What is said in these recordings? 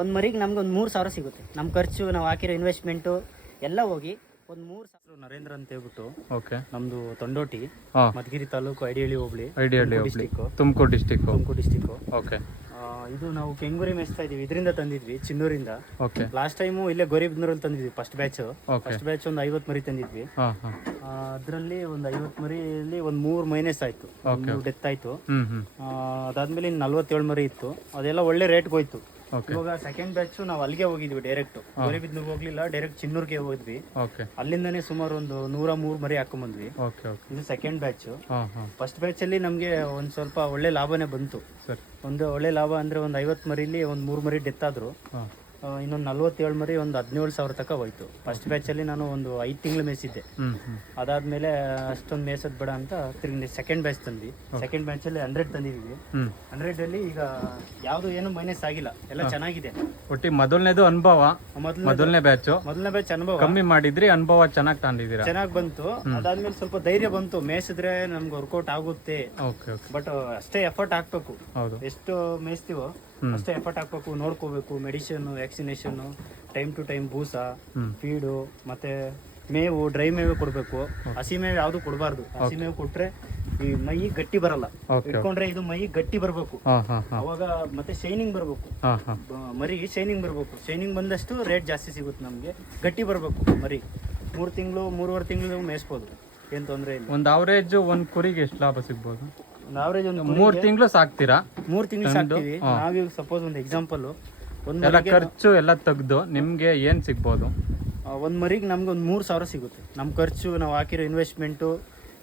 ಒಂದು ಮರಿಗೆ ನಮ್ಗೆ ಒಂದು 3,000 ಸಿಗುತ್ತೆ. ನಮ್ಮ ಖರ್ಚು, ನಾವು ಹಾಕಿರೋ ಇನ್ವೆಸ್ಟ್ಮೆಂಟು ಎಲ್ಲ ಹೋಗಿ ಒಂದು 3,000. ನರೇಂದ್ರ ಅಂತ ಹೇಳ್ಬಿಟ್ಟು, ಓಕೆ. ನಮ್ಮದು ತೊಂಡೋಟಿ, ಹಾಂ. Madhugiri taluk, ID Halli hobli, Tumakuru district. Tumakuru district. Okay. ಇದು ನಾವು ಕೆಂಗೂರಿ ಮೇಯಿಸ್ತಾ ಇದೀವಿ. ಇದರಿಂದ ತಂದಿದ್ವಿ, ಚಿನ್ನೂರಿಂದ. ಓಕೆ. ಲಾಸ್ಟ್ ಟೈಮು ಇಲ್ಲೇ ಗೌರಿಬಿದನೂರಲ್ಲಿ ತಂದಿದ್ವಿ. First batch okay. ಒಂದು 50 ಮರಿ ತಂದಿದ್ವಿ. ಹಾಂ ಹಾಂ. ಅದರಲ್ಲಿ ಒಂದು 50 ಮರಿಯಲ್ಲಿ ಒಂದು 3 ಮೈನಸ್ ಆಯಿತು, 3 ಡೆತ್ ಆಯಿತು. ಅದಾದ್ಮೇಲೆ ಇನ್ನು 47 ಮರಿ ಇತ್ತು. ಅದೆಲ್ಲ ಒಳ್ಳೆ ರೇಟ್ಗೆ ಹೋಯ್ತು. ಇವಾಗ ಸೆಕೆಂಡ್ ಬ್ಯಾಚ್ ನಾವು ಅಲ್ಲಿಗೆ ಹೋಗಿದ್ವಿ, ಡೈರೆಕ್ಟ್ ಗೌರಿಬಿದನೂರ್ಗೆ ಹೋಗ್ಲಿಲ್ಲ, ಡೈರೆಕ್ಟ್ ಚಿನ್ನೂರ್ಗೆ ಹೋದ್ವಿ. ಅಲ್ಲಿಂದಾನೆ ಸುಮಾರು ಒಂದು 103 ಮರಿ ಹಾಕೊಂಡ್ಬಂದ್ವಿ. ಇದು ಸೆಕೆಂಡ್ ಬ್ಯಾಚ್. ಫಸ್ಟ್ ಬ್ಯಾಚ್ ಅಲ್ಲಿ ನಮ್ಗೆ ಒಂದ್ ಸ್ವಲ್ಪ ಒಳ್ಳೆ ಲಾಭನೇ ಬಂತು. ಒಂದು ಒಳ್ಳೆ ಲಾಭ ಅಂದ್ರೆ ಒಂದು 50 ಮರಿಲಿ ಒಂದು 3 ಮರಿ ಡೆತ್ ಆದ್ರು. ಇನ್ನೊಂದು 47 ಮರಿ ಒಂದು 17,000 ತನಕ ಹೋಯ್ತು. ಫಸ್ಟ್ ಬ್ಯಾಚ್ ಅಲ್ಲಿ ನಾನು ಒಂದು 5 ತಿಂಗಳು ಮೇಯಿಸಿದ್ದೆ. ಅದಾದ್ಮೇಲೆ ಅಷ್ಟೊಂದು ಮೇಯ್ಸೋದ್ ಬೇಡ ಅಂತ ತಿರ್ಗಿ ಸೆಕೆಂಡ್ ಬ್ಯಾಚ್ ತಂದ್ವಿ. ಸೆಕೆಂಡ್ ಬ್ಯಾಚ್ ಅಲ್ಲಿ 100 ತಂದಿದ್ವಿ. 100 ಅಲ್ಲಿ ಈಗ ಯಾವ್ದು ಏನು ಮೈನಸ್ ಆಗಿಲ್ಲ, ಎಲ್ಲ ಚೆನ್ನಾಗಿದೆ. ಒಟ್ಟಿ ಮೊದಲನೇದು ಅನುಭವ, ಮೊದಲನೇ ಬ್ಯಾಚ್ ಅನುಭವ ಕಮ್ಮಿ ಮಾಡಿದ್ರಿ, ಅನುಭವ ಚೆನ್ನಾಗಿ ತಗೊಂಡಿದ್ದೀರಾ. ಚೆನ್ನಾಗಿ ಬಂತು. ಅದಾದ್ಮೇಲೆ ಸ್ವಲ್ಪ ಧೈರ್ಯ ಬಂತು, ಮೇಯಿಸಿದ್ರೆ ನಮ್ಗೆ ವರ್ಕೌಟ್ ಆಗುತ್ತೆ. ಬಟ್ ಅಷ್ಟೇ ಎಫರ್ಟ್ ಹಾಕ್ಬೇಕು. ಎಷ್ಟು ಮೇಯಿಸ್ತೀವೋ ಅಷ್ಟೇ ಎಫರ್ಟ್ ಹಾಕ್ಬೇಕು, ನೋಡ್ಕೋಬೇಕು. Medicine, vaccination, time to time ಬೂಸ, ಫೀಡು, ಮತ್ತೆ ಮೇವು, ಡ್ರೈ ಮೇವು ಕೊಡ್ಬೇಕು. ಹಸಿ ಮೇವು ಯಾವ್ದು ಕೊಡಬಾರ್ದು. ಹಸಿ ಮೇವು ಕೊಟ್ರೆ ಈ ಮೈ ಗಟ್ಟಿ ಬರಲ್ಲ. ಇಟ್ಕೊಂಡ್ರೆ ಇದು ಮೈ ಗಟ್ಟಿ ಬರ್ಬೇಕು. ಅವಾಗ ಮತ್ತೆ ಶೈನಿಂಗ್ ಬರ್ಬೇಕು, ಮರಿಗೆ ಶೈನಿಂಗ್ ಬರ್ಬೇಕು. ಶೈನಿಂಗ್ ಬಂದಷ್ಟು ರೇಟ್ ಜಾಸ್ತಿ ಸಿಗುತ್ತೆ ನಮ್ಗೆ. ಗಟ್ಟಿ ಬರ್ಬೇಕು ಮರಿ. 3 ತಿಂಗಳು 3.5 ತಿಂಗಳು ಮೇಯಿಸ್ಬೋದು, ಏನ್ ತೊಂದ್ರೆ ಇಲ್ಲ. ಒಂದು ಅವರೇಜ್ ಒಂದ್ ಕುರಿಗೆ ಎಷ್ಟು ಲಾಭ ಸಿಗ್ಬೋದು? ಅವರೇಜ್ ಒಂದು 3 ತಿಂಗಳು ಸಾಕ್ತೀರಾ? 3 ತಿಂಗಳು ಸಾಕ್ತೀವಿ. ನಾವೀಗ ಸಪೋಸ್ ಒಂದು ಎಕ್ಸಾಂಪಲ್, ಎಲ್ಲ ಖರ್ಚು ಎಲ್ಲ ತೆಗ್ದು ನಿಮ್ಗೆ ಏನ್ ಸಿಗ್ಬೋದು? ಒಂದ್ ಮರಿಗೆ ನಮ್ಗೆ ಒಂದು 3,000 ಸಿಗುತ್ತೆ. ನಮ್ಮ ಖರ್ಚು, ನಾವು ಹಾಕಿರೋ ಇನ್ವೆಸ್ಟ್ಮೆಂಟು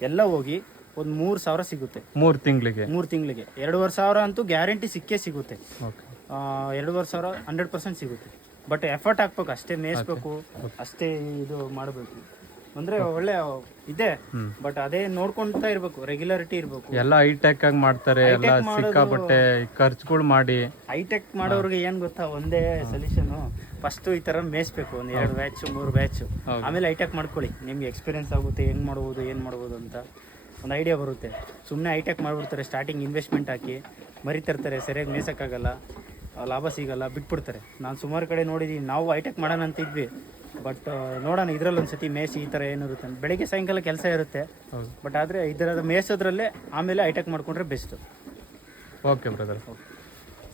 ಎಲ್ಲ ಹೋಗಿ ಒಂದು 3,000 ಸಿಗುತ್ತೆ 3 ತಿಂಗಳಿಗೆ. 2,500 ಅಂತೂ ಗ್ಯಾರಂಟಿ ಸಿಕ್ಕೇ ಸಿಗುತ್ತೆ. 2,500 100% ಸಿಗುತ್ತೆ. ಬಟ್ ಎಫರ್ಟ್ ಹಾಕ್ಬೇಕು, ಅಷ್ಟೇ ಮೇಯಿಸ್ಬೇಕು, ಅಷ್ಟೇ ಇದು ಮಾಡಬೇಕು. ಅಂದ್ರೆ ಒಳ್ಳೆ ಇದೆ, ಬಟ್ ಅದೇ ನೋಡ್ಕೊಂತಾ ಇರ್ಬೇಕು, ರೆಗ್ಯುಲಾರಿಟಿ ಇರ್ಬೇಕು. ಎಲ್ಲ ಹೈಟೆಕ್ ಆಗಿ ಮಾಡ್ತಾರೆ, ಎಲ್ಲ ಸಿಕ್ಕಾಪಟ್ಟೆ ಖರ್ಚುಗಳು ಮಾಡಿ. ಹೈಟೆಕ್ ಮಾಡೋರ್ಗೆ ಏನ್ ಗೊತ್ತಾ, ಒಂದೇ ಸೊಲ್ಯೂಷನ್. ಫಸ್ಟ್ ಈ ತರ ಮೇಯಿಸ್ಬೇಕು, ಒಂದು 2 ಬ್ಯಾಚ್ 3 ಬ್ಯಾಚ್, ಆಮೇಲೆ ಹೈಟೆಕ್ ಮಾಡ್ಕೊಳ್ಳಿ. ನಿಮ್ಗೆ ಎಕ್ಸ್ಪೀರಿಯನ್ಸ್ ಆಗುತ್ತೆ, ಹೆಂಗ್ ಮಾಡ್ಬೋದು ಏನ್ ಮಾಡ್ಬೋದು ಅಂತ ಒಂದು ಐಡಿಯಾ ಬರುತ್ತೆ. ಸುಮ್ಮನೆ ಹೈಟೆಕ್ ಮಾಡ್ಬಿಡ್ತಾರೆ, ಸ್ಟಾರ್ಟಿಂಗ್ ಇನ್ವೆಸ್ಟ್ಮೆಂಟ್ ಹಾಕಿ ಮರಿ ತರ್ತಾರೆ, ಸರಿಯಾಗಿ ಮೇಯ್ಸೋಕ್ಕಾಗಲ್ಲ, ಲಾಭ ಸಿಗಲ್ಲ, ಬಿಟ್ಬಿಡ್ತಾರೆ. ನಾನು ಸುಮಾರು ಕಡೆ ನೋಡಿದ್ದೀನಿ. ನಾವು ಹೈಟೆಕ್ ಮಾಡೋಣ ಅಂತ ಇದ್ವಿ, ಬಟ್ ನೋಡೋಣ ಇದರಲ್ಲಿ ಒಂದ್ಸತಿ ಮೇಯಿಸಿ ಈ ಥರ ಏನಿರುತ್ತೆ. ಬೆಳಿಗ್ಗೆ ಸಾಯಂಕಾಲ ಕೆಲಸ ಇರುತ್ತೆ, ಬಟ್ ಆದರೆ ಇದರ ಮೇಯಿಸೋದ್ರಲ್ಲೇ ಆಮೇಲೆ ಹೈಟೆಕ್ ಮಾಡ್ಕೊಂಡ್ರೆ ಬೆಸ್ಟ್. Okay brother.